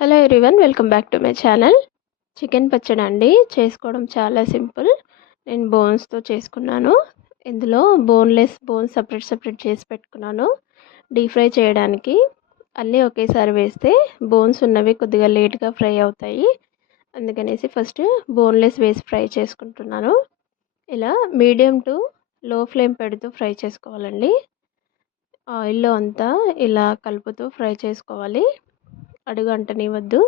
Hello everyone, welcome back to my channel. Chicken పచ్చడి అండి. చేసుకోవడం చాలా సింపుల్. నేను బోన్స్తో చేసుకున్నాను. ఇందులో బోన్ సపరేట్ చేసి పెట్టుకున్నాను. డీప్ ఫ్రై చేయడానికి అన్నీ ఒకేసారి వేస్తే బోన్స్ ఉన్నవి కొద్దిగా లేట్గా ఫ్రై అవుతాయి. అందుకనేసి ఫస్ట్ బోన్లెస్ వేసి ఫ్రై చేసుకుంటున్నాను. ఇలా మీడియం టు లో ఫ్లేమ్ పెడుతూ ఫ్రై చేసుకోవాలండి. ఆయిల్లో అంతా ఇలా కలుపుతూ ఫ్రై చేసుకోవాలి, అడుగు అంటనివ్వద్దు.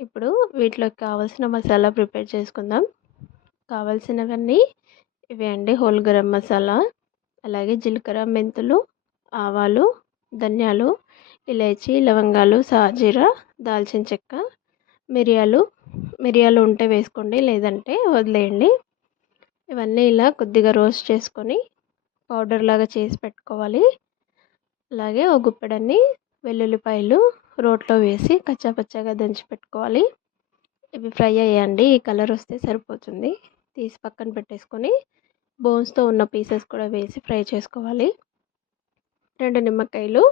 ఇప్పుడు వీటిలోకి కావాల్సిన మసాలా ప్రిపేర్ చేసుకుందాం. కావాల్సినవన్నీ ఇవే అండి: హోల్ గరం మసాలా, అలాగే జీలకర్ర, మెంతులు, ఆవాలు, ధనియాలు, ఇలైచి, లవంగాలు, సాజీరా, దాల్చిన చెక్క, మిరియాలు ఉంటే వేసుకోండి, లేదంటే వదిలేయండి. ఇవన్నీ ఇలా కొద్దిగా రోస్ట్ చేసుకొని పౌడర్ లాగా చేసి పెట్టుకోవాలి. అలాగే ఒక గుప్పెడన్ని వెల్లుల్లిపాయలు రోట్లో వేసి కచ్చాపచ్చాగా దంచి పెట్టుకోవాలి. ఇవి ఫ్రై అయ్యండి, ఈ కలర్ వస్తే సరిపోతుంది. తీసి పక్కన పెట్టేసుకొని బోన్స్తో ఉన్న పీసెస్ కూడా వేసి ఫ్రై చేసుకోవాలి. 2 నిమ్మకాయలు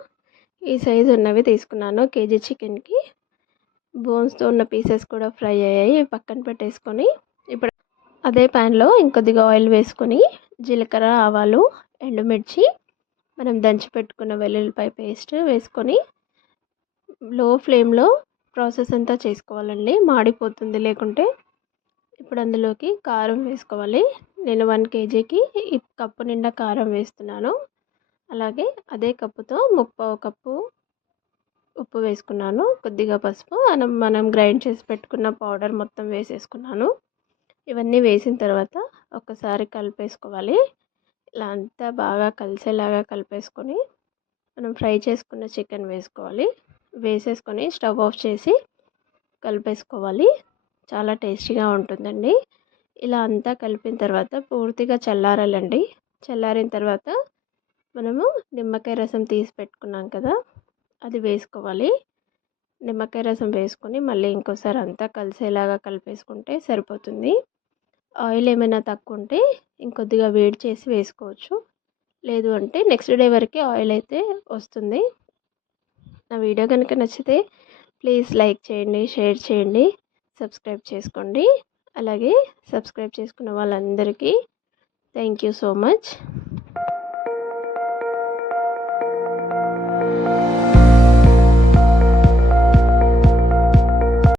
ఈ సైజు ఉన్నవి తీసుకున్నాను. కేజీ చికెన్కి. బోన్స్తో ఉన్న పీసెస్ కూడా ఫ్రై అయ్యాయి, పక్కన పెట్టేసుకొని ఇప్పుడు అదే ప్యాన్లో ఇంకొద్దిగా ఆయిల్ వేసుకొని జీలకర్ర, ఆవాలు, ఎండుమిర్చి, మనం దంచి పెట్టుకున్న వెల్లుల్లిపాయ పేస్ట్ వేసుకొని లో ఫ్లేమ్లో ప్రాసెస్ అంతా చేసుకోవాలండి, మాడిపోతుంది లేకుంటే. ఇప్పుడు అందులోకి కారం వేసుకోవాలి. నేను 1 కేజీకి ఈ కప్పు నిండా కారం వేస్తున్నాను. అలాగే అదే కప్పుతో 3/4 కప్పు ఉప్పు వేసుకున్నాను. కొద్దిగా పసుపు, మనం గ్రైండ్ చేసి పెట్టుకున్న పౌడర్ మొత్తం వేసేసుకున్నాను. ఇవన్నీ వేసిన తర్వాత ఒకసారి కలిపేసుకోవాలి. ఇలా అంతా బాగా కలిసేలాగా కలిపేసుకొని మనం ఫ్రై చేసుకున్న చికెన్ వేసేసుకొని స్టవ్ ఆఫ్ చేసి కలిపేసుకోవాలి. చాలా టేస్టీగా ఉంటుందండి. ఇలా అంతా కలిపిన తర్వాత పూర్తిగా చల్లారాలండి. చల్లారిన తర్వాత మనము నిమ్మకాయ రసం తీసి పెట్టుకున్నాం కదా, అది వేసుకోవాలి. నిమ్మకాయ రసం వేసుకొని మళ్ళీ ఇంకోసారి అంతా కలిసేలాగా కలిపేసుకుంటే సరిపోతుంది. ఆయిల్ ఏమైనా తక్కువ ఉంటే ఇంకొద్దిగా వేడి చేసి వేసుకోవచ్చు, లేదు అంటే నెక్స్ట్ డే వరకు ఆయిల్ అయితే వస్తుంది. నా వీడియో కనుక నచ్చితే ప్లీజ్ లైక్ చేయండి, షేర్ చేయండి, సబ్స్క్రైబ్ చేసుకోండి. అలాగే సబ్స్క్రైబ్ చేసుకున్న వాళ్ళందరికీ థ్యాంక్ యూ సో మచ్.